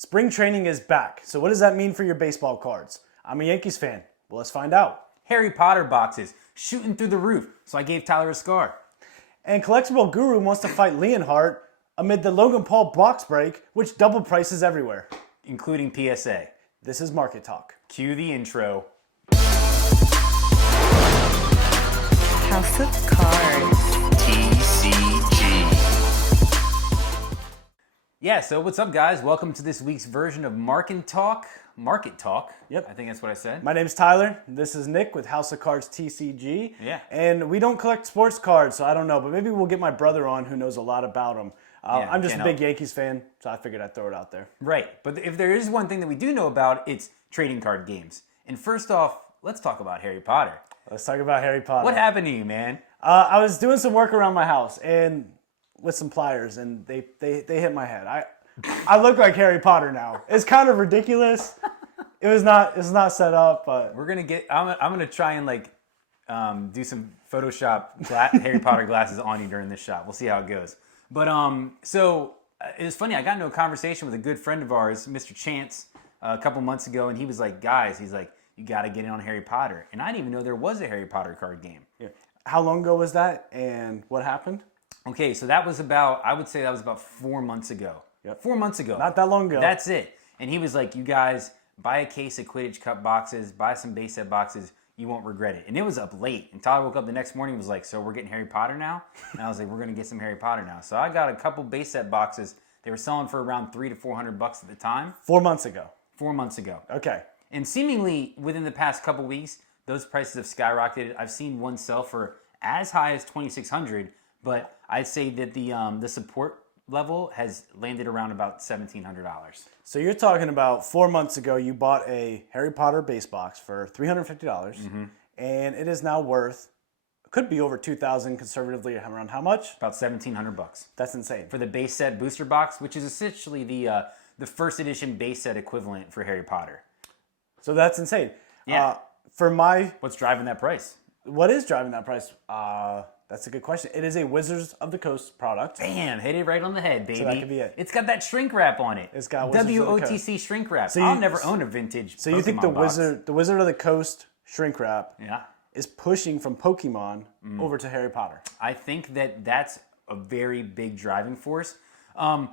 Spring training is back. So what does that mean for your baseball cards? I'm a Yankees fan. Well, let's find out. Harry Potter boxes shooting through the roof, so I gave Tyler a scar. And Collectible Guru wants to fight Leonhardt amid the Logan Paul box break, which doubled prices everywhere. Including PSA. This is Market Talk. Cue the intro. House of Cards. TCG. Yeah, so what's up, guys? Welcome to this week's version of Market Talk. Market Talk. Yep. I think that's what I said. My name's Tyler. This is Nick with House of Cards TCG. Yeah. And we don't collect sports cards, so I don't know. But maybe we'll get my brother on who knows a lot about them. I'm just a big Yankees fan, so I figured I'd throw it out there. Right. But if there is one thing that we do know about, it's trading card games. And first off, let's talk about Harry Potter. Let's talk about Harry Potter. What happened to you, man? I was doing some work around my house and with some pliers, and they hit my head. I look like Harry Potter now. It's kind of ridiculous. It's not set up, but We're gonna get. I'm gonna try and do some Photoshop Harry Potter glasses on you during this shot. We'll see how it goes. But so it was funny. I got into a conversation with a good friend of ours, Mr. Chance, a couple months ago, and he was like, "Guys, he's like, you got to get in on Harry Potter." And I didn't even know there was a Harry Potter card game. yeah. How long ago was that, and what happened? Okay, so that was about 4 months ago. Yep. 4 months ago. Not that long ago. That's it. And he was like, "You guys buy a case of Quidditch Cup boxes, buy some base set boxes. You won't regret it." And it was up late. And Tyler woke up the next morning and was like, "So we're getting Harry Potter now?" And I was like, "We're going to get some Harry Potter now." So I got a couple base set boxes. They were selling for around $300 to $400 at the time. 4 months ago. 4 months ago. Okay. And seemingly within the past couple weeks, those prices have skyrocketed. I've seen one sell for as high as $2,600, but I'd say that the support level has landed around about $1,700. So you're talking about 4 months ago, you bought a Harry Potter base box for $350, and it is now worth, could be over $2,000 conservatively, around how much? About $1,700 That's insane. for the base set booster box, which is essentially the first edition base set equivalent for Harry Potter. So that's insane. Yeah. What's driving that price? What is driving that price? That's a good question. It is a Wizards of the Coast product. Bam, hit it right on the head, baby. So that could be it. It's got that shrink wrap on it. It's got Wizards of the Coast. WOTC shrink wrap. So I'll never own a vintage So you think the Pokemon box. Wizard of the Coast shrink wrap Yeah. is pushing from Pokemon over to Harry Potter? I think that's a very big driving force. You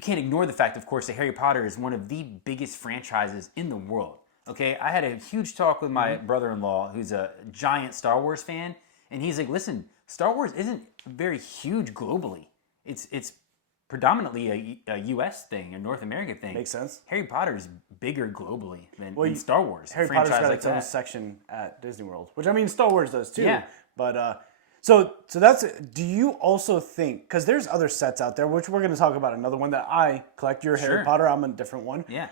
can't ignore the fact, of course, that Harry Potter is one of the biggest franchises in the world. Okay, I had a huge talk with my brother-in-law, who's a giant Star Wars fan, and he's like, "Listen, Star Wars isn't very huge globally. It's predominantly a U.S. thing, a North American thing. Makes sense. Harry Potter is bigger globally than Star Wars. Harry a Potter's franchise got like its own that. section at Disney World, which I mean Star Wars does too. Yeah. But so that's. Do you also think, because there's other sets out there, which we're going to talk about another one that I collect. You're Harry Sure. Potter. I'm a different one. Yeah.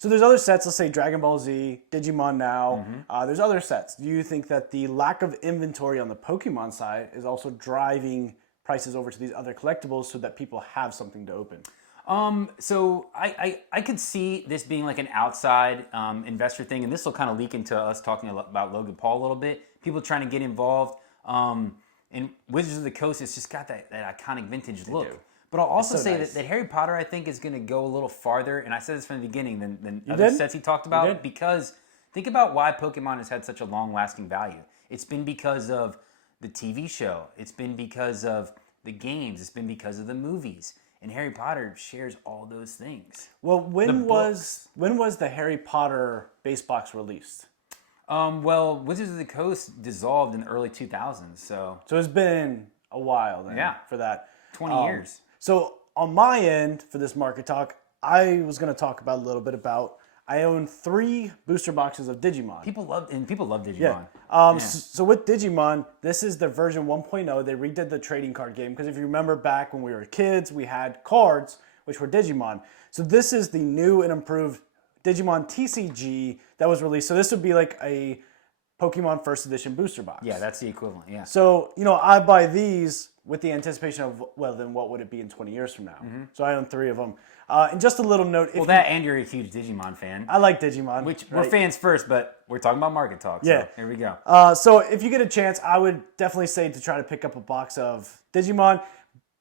So there's other sets. Let's say Dragon Ball Z, Digimon now. There's other sets. Do you think that the lack of inventory on the Pokemon side is also driving prices over to these other collectibles so that people have something to open? So I could see this being like an outside investor thing, and this will kind of leak into us talking about Logan Paul a little bit. People trying to get involved. And Wizards of the Coast, it's just got that iconic vintage look. do. But I'll also so say nice. that Harry Potter, I think, is going to go a little farther, and I said this from the beginning, than You other did? sets he talked You about, did? because think about why Pokemon has had such a long-lasting value. It's been because of the TV show. It's been because of the games. It's been because of the movies. And Harry Potter shares all those things. Well, when books. was the Harry Potter base box released? Well, Wizards of the Coast dissolved in the early 2000s, so So it's been a while then. Yeah. For that. 20 years. So on my end for this market talk, I was going to talk about a little bit about. I own 3 booster boxes of Digimon. People love Digimon. Yeah. So with Digimon, this is the version 1.0. They redid the trading card game because if you remember back when we were kids, we had cards which were Digimon. So this is the new and improved Digimon TCG that was released. So this would be like a Pokemon First Edition booster box. Yeah, that's the equivalent. Yeah. So, I buy these with the anticipation of, well, then what would it be in 20 years from now? So I own 3 of them. And just a little note. And you're a huge Digimon fan. I like Digimon. Which right? we're fans first, but we're talking about market talk. So Yeah. here we go. So if you get a chance, I would definitely say to try to pick up a box of Digimon.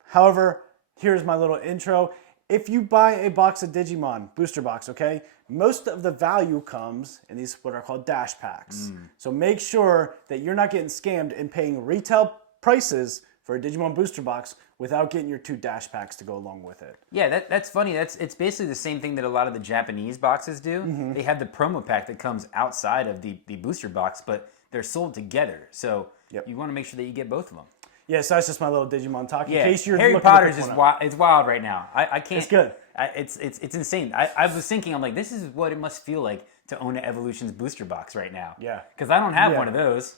However, here's my little intro. if you buy a box of Digimon booster box, okay, most of the value comes in these what are called dash packs. So make sure that you're not getting scammed and paying retail prices for a Digimon booster box without getting your 2 dash packs to go along with it. Yeah, that's funny. It's basically the same thing that a lot of the Japanese boxes do. They have the promo pack that comes outside of the booster box, but they're sold together. So you want to make sure that you get both of them. Yeah, so that's just my little Digimon talk. In Yeah, case you're Harry looking to Potter's pick is one up. wild. It's wild right now. I can't. It's good. It's insane. I was thinking, I'm like, this is what it must feel like to own an Evolutions booster box right now. Yeah. Because I don't have Yeah. one of those.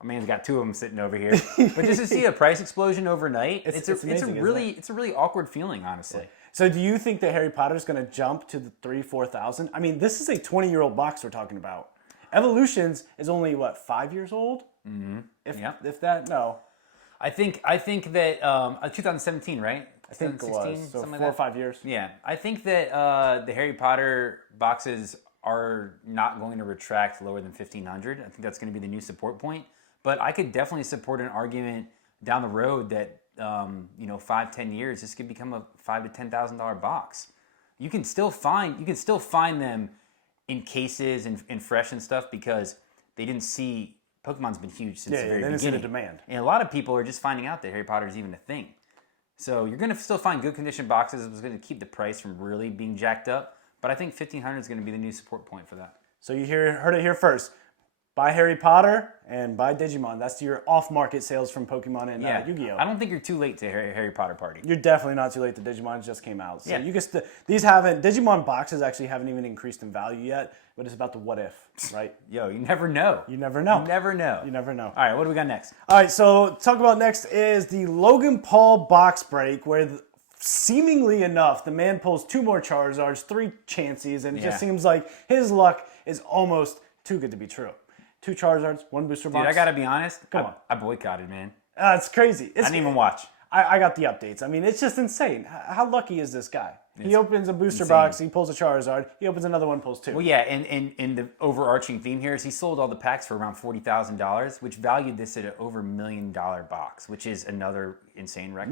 I mean, he's got 2 of them sitting over here. But just to see a price explosion overnight, it's amazing, a really awkward feeling, honestly. So do you think that Harry Potter's going to jump to the 3,000-4,000? I mean, this is a 20-year-old box we're talking about. Evolutions is only, 5 years old? Mm-hmm. If that, no. I think that 2017, right? I think it was. So something 4 or like 5 years. Yeah, I think that the Harry Potter boxes are not going to retract lower than 1,500. I think that's going to be the new support point. But I could definitely support an argument down the road that 5-10 years this could become a $5,000 to $10,000 box. You can still find them in cases and fresh and stuff because they didn't see Pokemon's been huge since the very they beginning. didn't see the demand. And a lot of people are just finding out that Harry Potter is even a thing. So you're going to still find good condition boxes. It's going to keep the price from really being jacked up. But I think 1,500 is going to be the new support point for that. So you heard it here first. Buy Harry Potter and buy Digimon. That's your off-market sales from Pokemon and Yu-Gi-Oh! I don't think you're too late to Harry Potter party. You're definitely not too late. The Digimon just came out. So Yeah. you can Digimon boxes actually haven't even increased in value yet, but it's about the what if, right? Yo, you never know. You never know. You never know. You never know. All right, what do we got next? All right, so talk about next is the Logan Paul box break where seemingly enough, the man pulls 2 more Charizards, 3 Chanseys, and it just seems like his luck is almost too good to be true. 2 Charizards, 1 booster box. Dude, I gotta be honest. Come on. I boycotted, man. It's crazy. I didn't even watch. I got the updates. I mean, it's just insane. How lucky is this guy? He opens a booster box, he pulls a Charizard, he opens another one, pulls 2. Well, yeah, and the overarching theme here is he sold all the packs for around $40,000, which valued this at an over $1 million box, which is another insane record.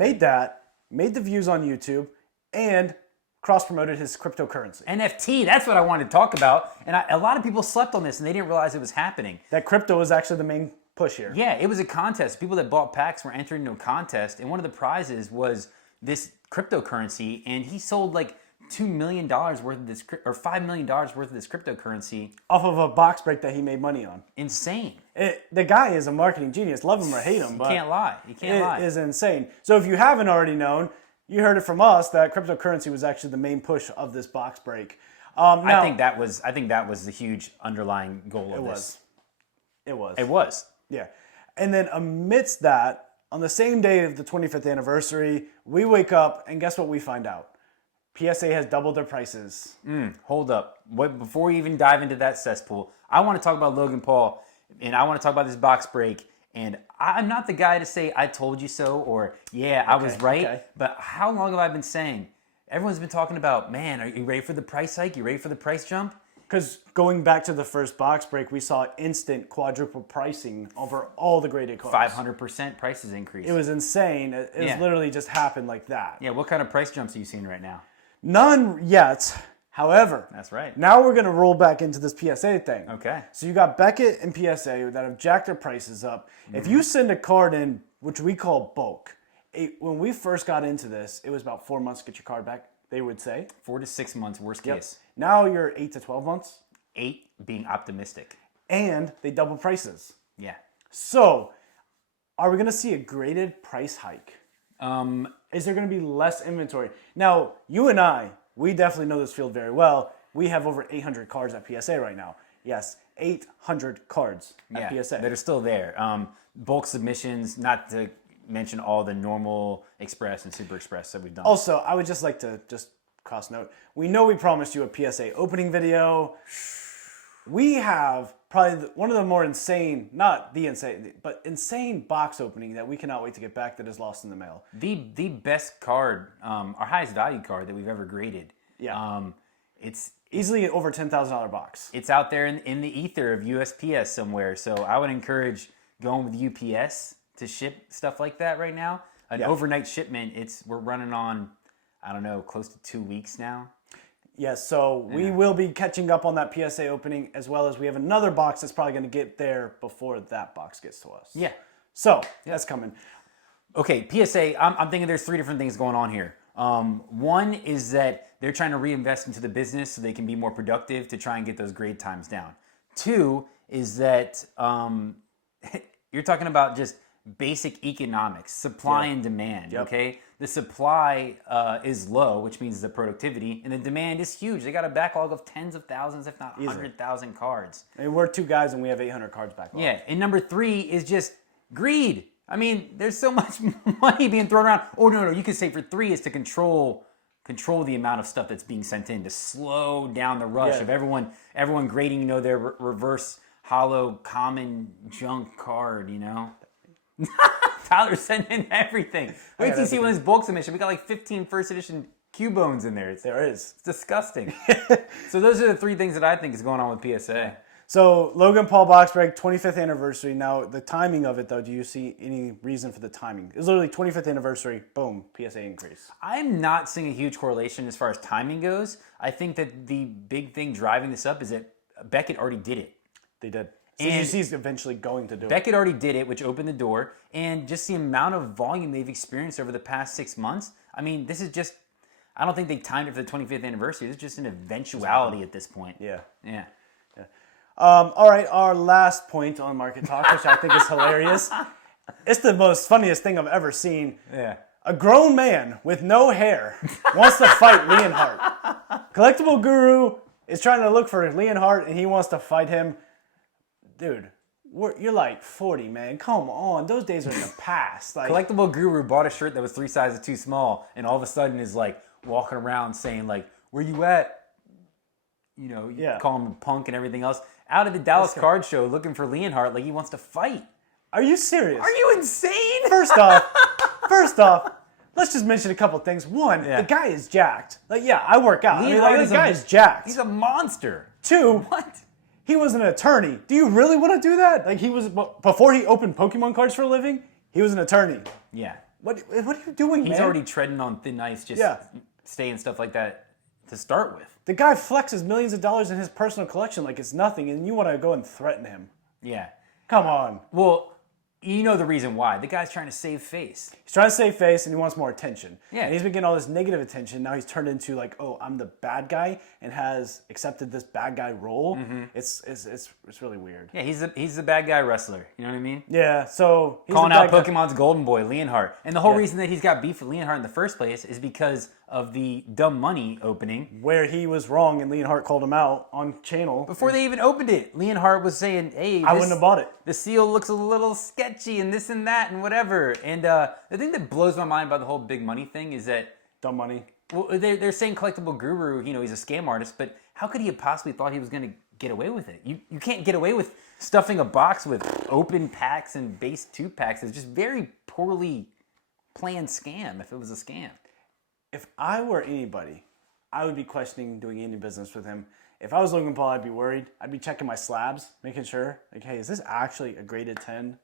Made the views on YouTube, and cross-promoted his cryptocurrency. NFT, that's what I wanted to talk about. And a lot of people slept on this and they didn't realize it was happening. That crypto was actually the main push here. Yeah, it was a contest. People that bought packs were entering into a contest, and one of the prizes was this cryptocurrency, and he sold like $2 million worth of this, or $5 million worth of this cryptocurrency. Off of a box break that he made money on. Insane. The guy is a marketing genius. Love him or hate him. You but can't lie. You can't lie. It is insane. So if you haven't already known, you heard it from us that cryptocurrency was actually the main push of this box break. Now, I think that was the huge underlying goal of this. It was. It was. Yeah. And then amidst that, on the same day of the 25th anniversary, we wake up and guess what we find out? PSA has doubled their prices. Hold up. Before we even dive into that cesspool, I want to talk about Logan Paul, and I want to talk about this box break. And I'm not the guy to say I told you so or I was right. Okay. But how long have I been saying? Everyone's been talking about, man, are you ready for the price hike? You ready for the price jump? Because going back to the first box break, we saw instant quadruple pricing over all the graded cards. 500% prices increase. It was insane. It was literally just happened like that. Yeah, what kind of price jumps are you seeing right now? None yet. However, that's right. Now we're going to roll back into this PSA thing. Okay. So you got Beckett and PSA that have jacked their prices up. If you send a card in, which we call bulk, when we first got into this, it was about 4 months to get your card back, they would say. 4 to 6 months, worst case. Now you're 8 to 12 months. 8 being optimistic. And they double prices. Yeah. So, are we going to see a graded price hike? Is there going to be less inventory? Now, you and I, we definitely know this field very well. We have over 800 cards at PSA right now. Yes, 800 cards at PSA. That are still there. Bulk submissions, not to mention all the normal Express and Super Express that we've done. Also, I would just like to cross note. We know we promised you a PSA opening video. We have probably one of the more insane, not the insane, but insane box opening that we cannot wait to get back that is lost in the mail. The best card, our highest value card that we've ever graded. Yeah. It's easily over $10,000 box. It's out there in the ether of USPS somewhere. So I would encourage going with UPS to ship stuff like that right now. An overnight shipment, we're running on, I don't know, close to 2 weeks now. Yes, so we will be catching up on that PSA opening, as well as we have another box that's probably going to get there before that box gets to us. Yeah. So that's coming. Okay, PSA, I'm thinking there's 3 different things going on here. One is that they're trying to reinvest into the business so they can be more productive to try and get those grade times down. 2 is that you're talking about just basic economics, supply and demand, okay? The supply is low, which means the productivity, and the demand is huge. They got a backlog of tens of thousands, if not 100,000 cards. And we're 2 guys and we have 800 cards backlog. Yeah, and number 3 is just greed. I mean, there's so much money being thrown around. Or no, you could say for 3 is to control the amount of stuff that's being sent in, to slow down the rush of everyone grading, their reverse hollow common junk card, Tyler's sending in everything. Wait till you see one of his bulk submission. We got like 15 first edition Cubones in there. There is. It's disgusting. So those are the 3 things that I think is going on with PSA. So Logan Paul box break, 25th anniversary. Now the timing of it though, do you see any reason for the timing? It was literally 25th anniversary, boom, PSA increase. I'm not seeing a huge correlation as far as timing goes. I think that the big thing driving this up is that Beckett already did it. They did. CGC is eventually going to do it. Beckett already did it, which opened the door. And just the amount of volume they've experienced over the past 6 months, I mean, this is just, I don't think they timed it for the 25th anniversary. It's just an eventuality at this point. Yeah. Yeah. All right, our last point on Market Talk, which I think is hilarious. It's the most funniest thing I've ever seen. Yeah. A grown man with no hair wants to fight Leonhardt. Collectible Guru is trying to look for Leonhardt, and he wants to fight him. Dude, you're like 40, man. Come on. Those days are in the past. Like, Collectible Guru bought a shirt that was 3 sizes too small, and all of a sudden is like walking around saying like, "Where you at?" You call him a punk and everything else. Out of the Dallas card show looking for Leonhardt like he wants to fight. Are you serious? Are you insane? First off, let's just mention a couple things. One, the guy is jacked. Like, yeah, I work out. The guy is jacked. He's a monster. 2, what? He was an attorney. Do you really want to do that? Like, he was, before he opened Pokemon cards for a living, he was an attorney. Yeah. What are you doing, man? He's already treading on thin ice, just saying stuff like that to start with. The guy flexes millions of dollars in his personal collection like it's nothing, and you want to go and threaten him. Yeah. Come on. Well, you know the reason why. The guy's trying to save face. He's trying to save face, and he wants more attention. Yeah. And he's been getting all this negative attention. Now he's turned into like, oh, I'm the bad guy, and has accepted this bad guy role. Mm-hmm. It's really weird. Yeah, he's the bad guy wrestler. You know what I mean? Yeah. So he's calling out Pokemon's golden boy, Leonhardt. And the whole reason that he's got beef with Leonhardt in the first place is because of the dumb money opening. Where he was wrong, and Leonhardt called him out on channel. Before they even opened it, Leonhardt was saying, hey, I wouldn't have bought it. The seal looks a little sketchy and this and that and whatever. And the thing that blows my mind about the whole big money thing is that... Dumb money. Well, they're saying Collectible Guru, he's a scam artist, but how could he have possibly thought he was going to get away with it? You can't get away with stuffing a box with open packs and base 2 packs. It's just very poorly planned scam if it was a scam. If I were anybody, I would be questioning doing any business with him. If I was Logan Paul, I'd be worried. I'd be checking my slabs, making sure, like, hey, is this actually a graded 10?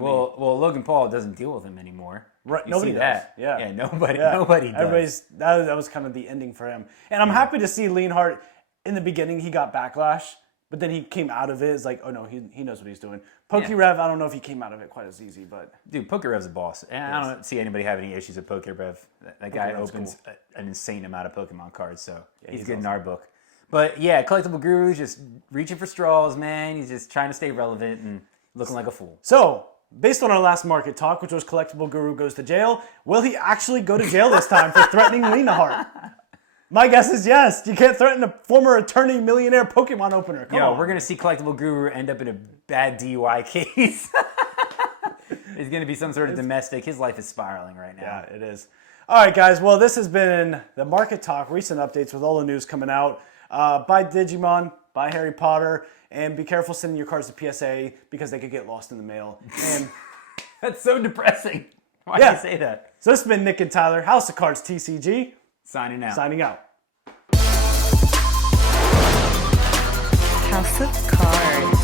Well, Logan Paul doesn't deal with him anymore. Right, nobody does. That. Yeah, nobody does. That was kind of the ending for him. And I'm happy to see Leonhardt, in the beginning, he got backlash, but then he came out of it. It's like, oh no, he knows what he's doing. PokeRev, I don't know if he came out of it quite as easy, but... Dude, PokeRev's a boss. And I don't see anybody having any issues with PokeRev. That guy opens an insane amount of Pokemon cards, so he's good awesome. In our book. But yeah, Collectible Guru's just reaching for straws, man. He's just trying to stay relevant and looking like a fool. So, based on our last Market Talk, which was Collectible Guru goes to jail, will he actually go to jail this time for threatening Leonhardt? My guess is yes. You can't threaten a former attorney millionaire Pokemon opener. Come on. We're going to see Collectible Guru end up in a bad DUI case. It's going to be some sort of domestic. His life is spiraling right now. Yeah, it is. All right, guys. Well, this has been the Market Talk, recent updates with all the news coming out. Buy Digimon, buy Harry Potter, and be careful sending your cards to PSA because they could get lost in the mail. And that's so depressing. Why do you say that? So this has been Nick and Tyler, House of Cards TCG. Signing out. House of Cards.